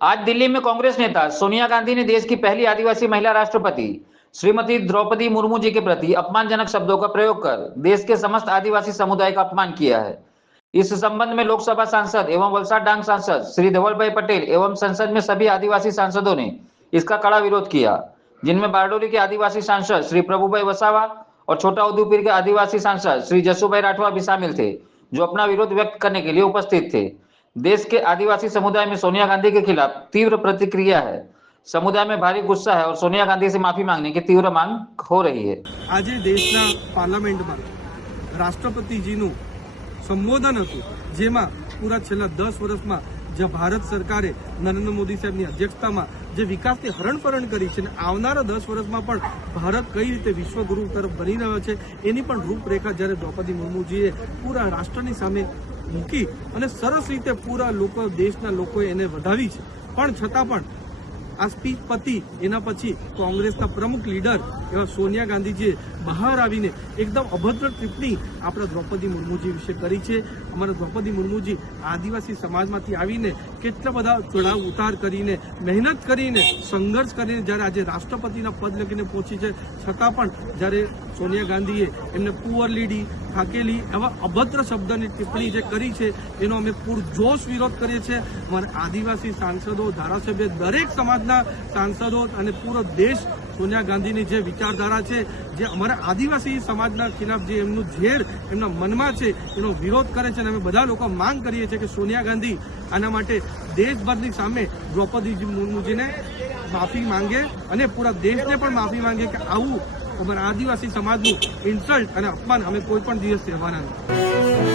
आज दिल्ली में कांग्रेस नेता सोनिया गांधी ने देश की पहली आदिवासी महिला राष्ट्रपति श्रीमती द्रौपदी मुर्मू जी के प्रति अपमानजनक शब्दों का प्रयोग कर देश के समस्त आदिवासी समुदाय का अपमान किया है। इस संबंध में लोकसभा सांसद एवं वलसाड डांग सांसद श्री धवल भाई पटेल एवं संसद में सभी आदिवासी सांसदों ने इसका कड़ा विरोध किया, जिनमें बारडोली के आदिवासी सांसद श्री प्रभुभाई वसावा और छोटा उदयपुर के आदिवासी सांसद श्री जसुभाई राठवा भी शामिल थे, जो अपना विरोध व्यक्त करने के लिए उपस्थित थे। देश के आदिवासी समुदाय में सोनिया गांधी के खिलाफ तीव्र प्रतिक्रिया है। समुदाय में भारी गुस्सा है और सोनिया गांधी से माफी मांगने की तीव्र मांग हो रही है। आज देशना पार्लामेंट में राष्ट्रपतिजीનું संबोधन હતું, જેમાં પૂરા છેલ્લા 10 વર્ષમાં જે ભારત સરકારે નરેન્દ્ર મોદી સાહેબની અધ્યક્ષતામાં જે વિકાસની હરણફરણ કરી છે અને આવનારા 10 વર્ષમાં પણ ભારત કઈ રીતે વિશ્વગુરુ તરફ બની રહ્યો છે એની પણ રૂપરેખા જ્યારે દ્રૌપદી મુર્મુજીએ પૂરા રાષ્ટ્રની સામે મૂકી અને સરસ રીતે પૂરા લોકો દેશના લોકોએ એને વધાવી છે। પણ છતાં પણ આ સ્પીચ પતિ એના પછી કોંગ્રેસના પ્રમુખ લીડર એવા સોનિયા ગાંધીજીએ બહાર આવીને એકદમ અભદ્ર ટિપ્પણી આપણા દ્રૌપદી મુર્મુજી વિશે કરી છે। અમારા દ્રૌપદી મુર્મુજી આદિવાસી સમાજમાંથી આવીને કેટલા બધા ચડાવ ઉતાર કરીને મહેનત કરીને સંઘર્ષ કરીને જ્યારે આજે રાષ્ટ્રપતિના પદ લગીને પહોંચી છે, છતાં પણ જ્યારે સોનિયા ગાંધીએ એમને પુઅર લીડી થાકેલી એવા અભદ્ર શબ્દની ટિપ્પણી જે કરી છે એનો અમે પૂરજોશ વિરોધ કરીએ છીએ। અમારા આદિવાસી સાંસદો, ધારાસભ્ય, દરેક સમાજના સાંસદો અને પૂરો દેશ સોનિયા ગાંધીની જે વિચારધારા છે, જે અમારા આદિવાસી સમાજના ખિલાફ જે એમનું ઝેર એમના મનમાં છે એનો વિરોધ કરે છે અને અમે બધા લોકો માંગ કરીએ છીએ કે સોનિયા ગાંધી આના માટે દેશભરની સામે દ્રૌપદી મુર્મુજીને માફી માંગે અને પૂરા દેશને પણ માફી માંગે કે આવું અમારા આદિવાસી સમાજનું ઇન્સલ્ટ અને અપમાન અમે કોઈ પણ દિવસ સહેવાના નથી।